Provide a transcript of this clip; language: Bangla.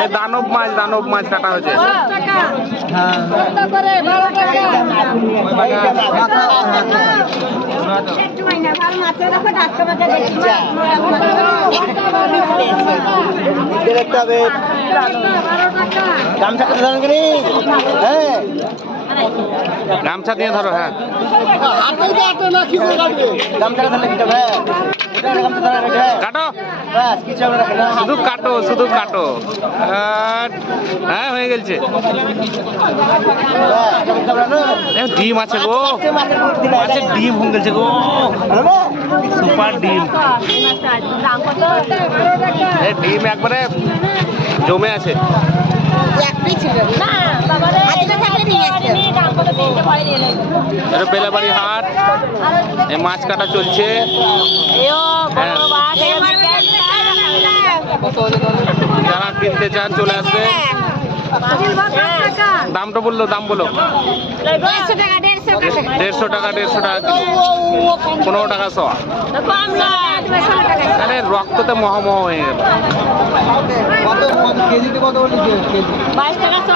এই দানব মাছ কাটা হয়েছে। দেখতে হবে গামছা দিয়ে ধরো। হ্যাঁ কাটো, শুধু কাটো। হ্যাঁ হয়ে গেছে। ডিম আছে গো, মাছের ডিম হয়ে গেছে গো, সুপার ডিম। ডিম একবারে জমে আছে। বেলাবাড়ি হাট, মাছ কাটা চলছে। যারা কিনতে চান চলে আসবে। দামটা বললো, দাম বলো। 150 টাকা 15 টাকা শ। আরে রক্ততে মহামহ হয়ে গেল। কেজিতে কত বলি? 22 টাকা শ।